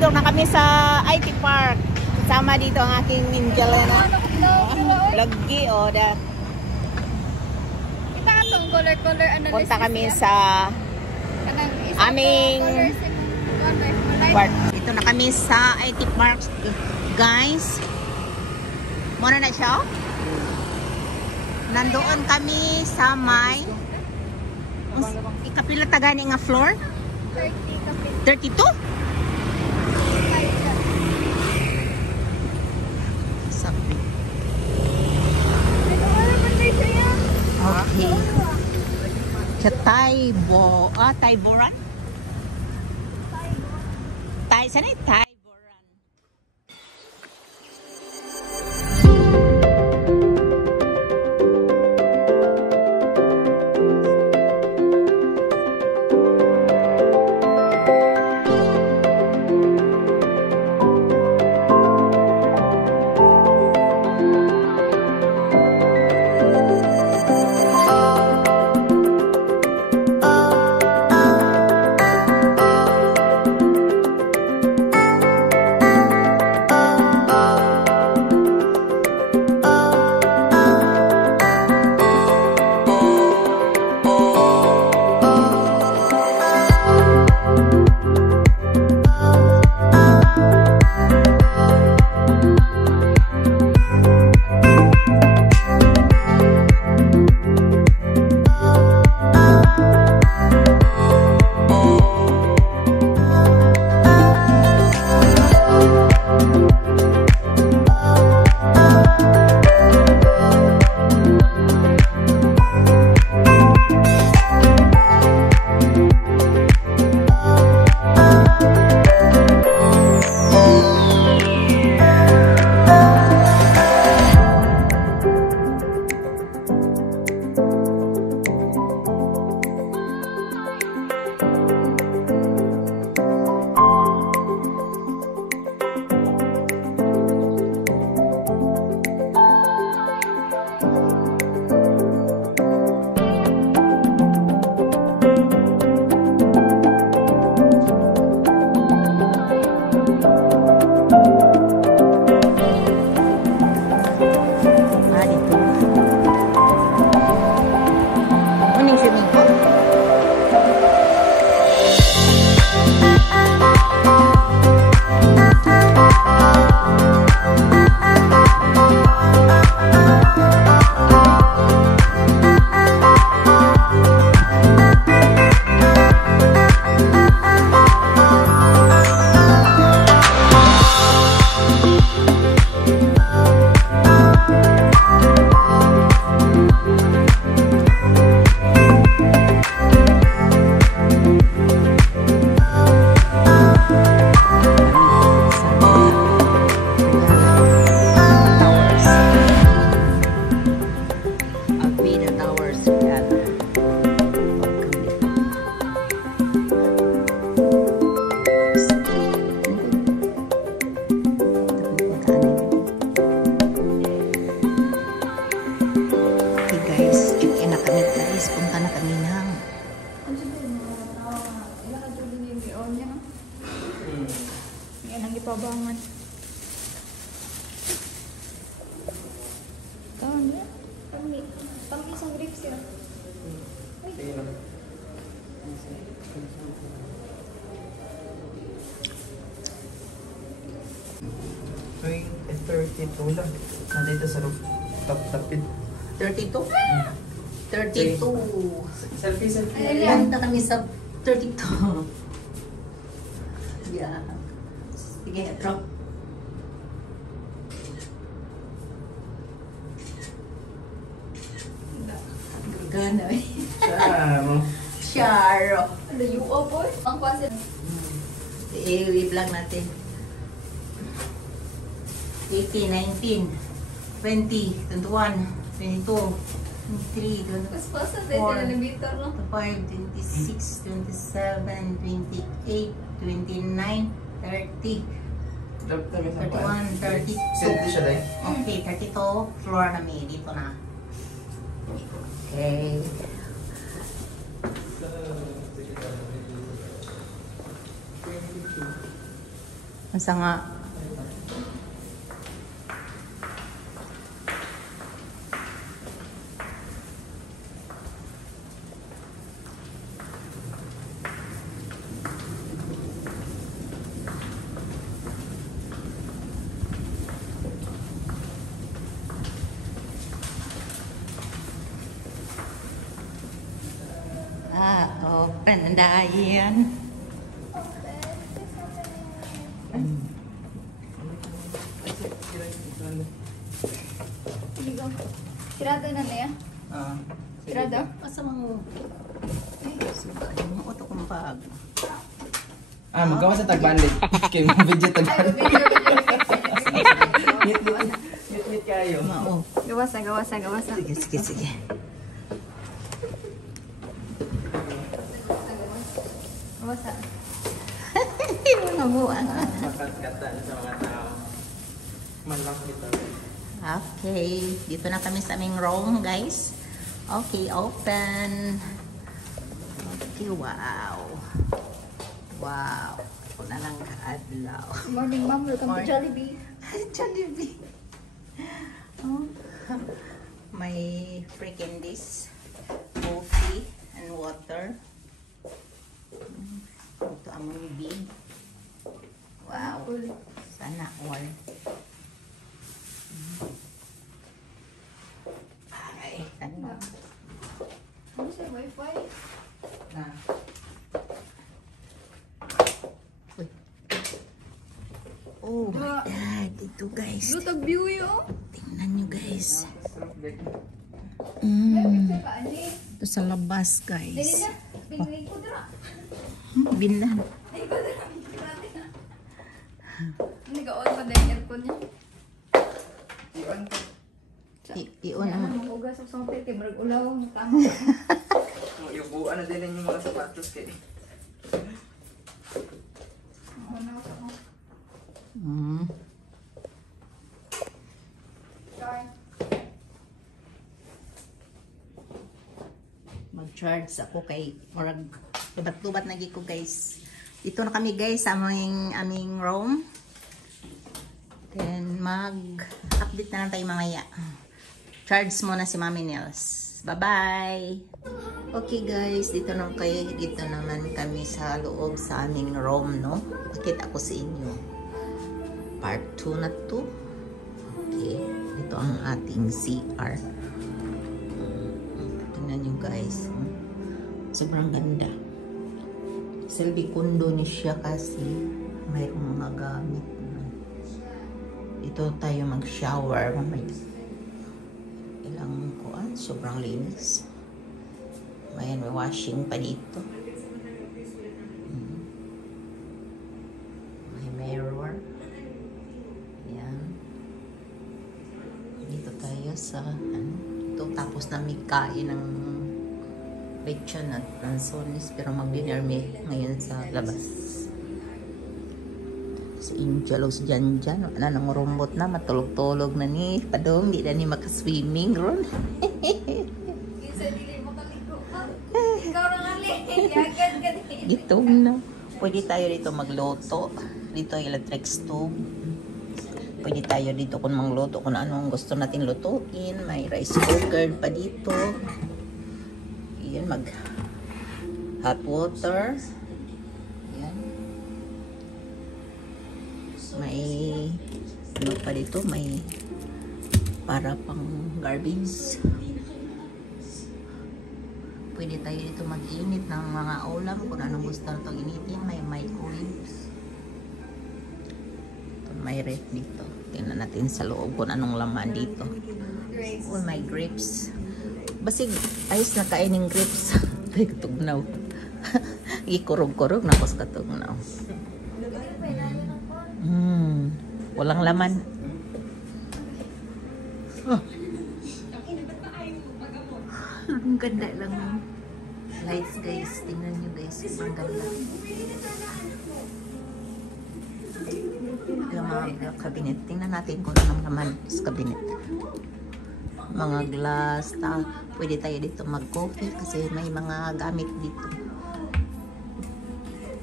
Dito na kami sa IT Park. Kasama dito ang aking ninja na. Lagi o da. Kita katong color analysis. Punta kami sa aming park. Dito na kami sa IT Park, guys. Muna na siya. Nandoon kami sa may ikapila tagani nga floor? 32? Okay. Sa Taiboran? Sanay Taiboran. Parang isang grip sila. Sige na. Uy, 32 lang. Nandito sa roof. Top-topid. 32? 32. Selfie. Ay, Liam. Punta kami sa 32. Yeah. Sige, drop. Gana eh. Saro. Sharo. Layo po eh. Ang kwasa. I-wave lang natin. 18, 19, 20, 21, 22, 23, 24, Mas kwasa tayo sa elevator, no? 25, 26, 27, 28, 29, 30, Drop kami sa 31, 32. Sente siya dahil. Okay, 32. Floor na may dito na. Okay. Masa nga? Open na yan. Sige go. Sirado na niya. Sirado? Asa mga... Ay, suga yung auto kong bag. Magawa sa tagbanlig. Kaya mga video Ay, tagbanlig. video. Meet kayo. Mao. Gawasa. Sige. Gawasa. Hindi mo nabuhan. Makatkataan sa mga tao. Malak kita. Okay, dito na kami sa aming room, guys. Okay, open. Okay, wow. Wow. Ako na lang kaadlaw. Good morning, ma'am. Welcome to Jollibee. Jollibee. Oh. May freaking this. Coffee and water. Ito among big. Wow. Cool. Sana all. Ay, sana. Ano siya, wifi? Na. Uy. Oh my God. Ito guys. Lutag view yun. Tingnan nyo guys. May Mm. picture ka, Ani. Ito sa labas Dali guys. na. Pinili ko dira. Binlan. Ay, ko dira. Nag-on pa din yung aircon niya. Iwan ko. Iyon ang... Ano, ugas sa sompet, kay marag ulaw. Tama. Iubuan na din yung mga sapatos kayo. Ano ako mo? Mm. Sorry. Mag-charge ako kay murag lubat-lubat na ko guys. Dito na kami guys sa aming room. Then mag-update na lang tayo mamaya. Charge muna si Mami Nels. Bye-bye! Okay guys, dito naman kami sa loob sa aming room, no? Pakita ko sa inyo. Part 2 na to. Okay, ito ang ating CR. Tingnan nyo guys. Sobrang ganda. Selby kundo ni siya kasi mayroong mga gamit. Ito tayo mag-shower. Ilang kuan, sobrang linis. May washing pa dito. May mirror. Ayan. Dito tayo sa ito. Tapos na may kain ng lechon at lansones, pero mag-dinner may ngayon sa labas. Si Injalos dyan. Wala nang rumbot na, matulog-tulog na ni Padong, di na ni makaswimming ron. Isa dili makaligo ka. Ikaw lang ali. Yagad ka din. Gitong na. Pwede tayo dito magluto. Dito ang electric stove. Pwede tayo dito kung mangluto kung anong gusto natin lutuin. May rice cooker pa dito. Yan, mag hot water. Yan. May ano pa dito, may para pang garbage. Pwede tayo dito mag-init ng mga ulam kung anong gusto natin initin. May microwaves. May ref dito. Tingnan natin sa loob kung anong laman dito. Oh, may grapes. Basig, ayos na kainin grapes. Tugnaw. Ikurog-kurog na kos katugnaw. Walang laman. Oh. Ang ganda lang. Lights guys. Tingnan nyo guys. Ang ganda. Yung mga cabinet. Tingnan natin kung anong laman sa cabinet. Mga glass. Pwede tayo dito mag-coffee kasi may mga gamit dito.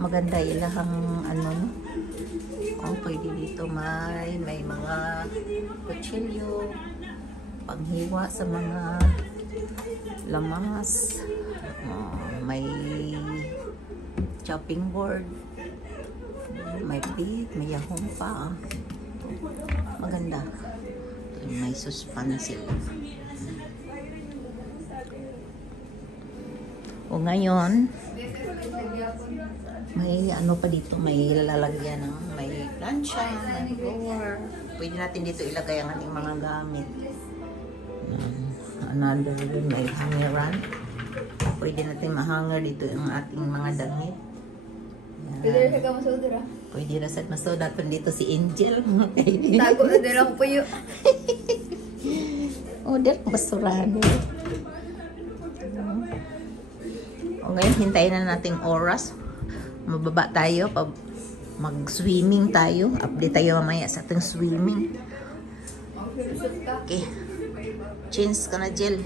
Maganda ilahang ano. Oh, pwede dito may mga kutsilyo. Panghiwa sa mga lamas. May chopping board. May plate, may yahong pa. Maganda. May suspensive. O ngayon, may ano pa dito, may lalagyan ng may plancha, may drawer. Pwede natin dito ilagay ang ating mga gamit. Another, may hangeran. Pwede natin mahanger dito ang ating mga damit. Pwede rin ka masudra. Pwede rin sa masudat pa dito si Angel. Tago na din ako puyo. Order basurado. O ngayon, hintayin na nating oras. Mababa tayo. Mag-swimming tayo. Update tayo mamaya sa ating swimming. Okay. Change ka na, Jill.